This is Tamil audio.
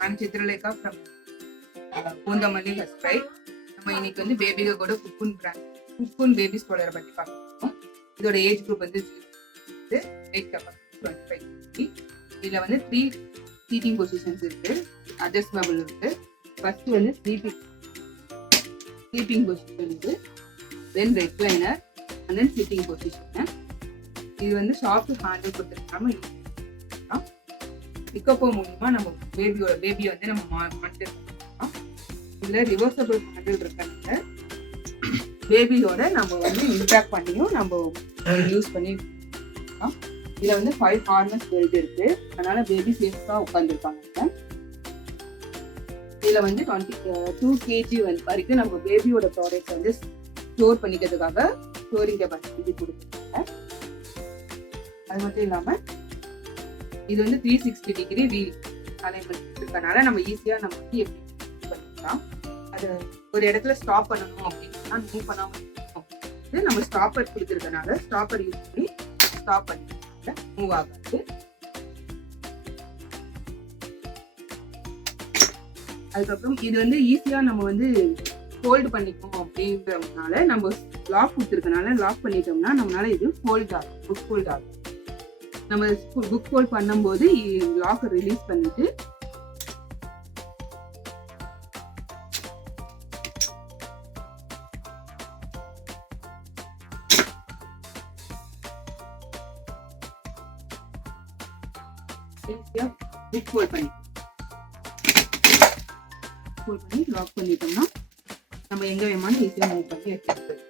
I'm Chitralekha from Pondamalli First Fry. நம்ம இன்னைக்கு வந்து பேபிகோட குக்குன் பேபி ஸ்ட்ரோலரை பற்றி பார்க்கணும். இதோட ஏஜ் குரூப் வந்து வெயிட் கெப்பாசிட்டி 25 kg. இதில் வந்து 3 சீட்டிங் பொசிஷன்ஸ் இருக்கு, அட்ஜஸ்டபிள் இருக்கு. ஃபர்ஸ்ட் வந்து ஸ்லீப்பிங் பொசிஷன் இருக்கு, then recliner and then sitting position. இது வந்து ஷார்ப் ஹேண்டில் கொடுத்துருக்காம பிக்கப்போ மூலியமா நம்ம பேபியை வந்து நம்ம மானிட்டர் பண்ணலாம். இதுல ரிவர்சபிள் ஹேண்டில் இருக்கனால பேபியோட நம்ம வந்து இன்ட்ராக்ட் பண்ணியும் நம்ம யூஸ் பண்ணி இதுல வந்து 5 ஹார்னஸ் பெல்ட் இருக்கு, அதனால பேபி சேஃபா உட்காந்துருக்காங்க. இதுல வந்து 2 kg வரைக்கும் நம்ம பேபியோட ப்ராடக்ட் வந்து ஸ்டோர் பண்ணிக்கிறதுக்காக ஸ்டோரிங் கெப்பாசிட்டி கொடுத்துருக்காங்க. அது மட்டும் இல்லாம இது வந்து 360 டிகிரி வீல் அலைன்மெண்ட் இருக்கனால நம்ம ஈஸியா நம்ம வந்து எப்படி பண்ணிக்கலாம். அது ஒரு இடத்துல ஸ்டாப் பண்ணணும் அப்படின்னா மூவ் பண்ணாம நம்ம ஸ்டாப்பர் கொடுத்துருக்கனால ஸ்டாப்பர் யூஸ் பண்ணி ஸ்டாப் பண்ணி மூவ் ஆகாது. அதுக்கப்புறம் இது வந்து ஈஸியா நம்ம வந்து ஹோல்டு பண்ணிக்கணும் அப்படின்றதுனால நம்ம லாக் கொடுத்துருக்கனால லாக் பண்ணிட்டோம்னா நம்மளால இது ஃபோல்ட் ஆகும், புக் ஃபோல்ட் ஆகும். நம்ம புக் ஃபோல்ட் பண்ணும்போது லாக் ரிலீஸ் பண்ணிட்டு புக் ஃபோல்ட் பண்ணி லாக் பண்ணிட்டோம்னா நம்ம எங்க வேணுமானு ஈஸியா மூவ் பண்ணி எடுத்துக்கலாம்.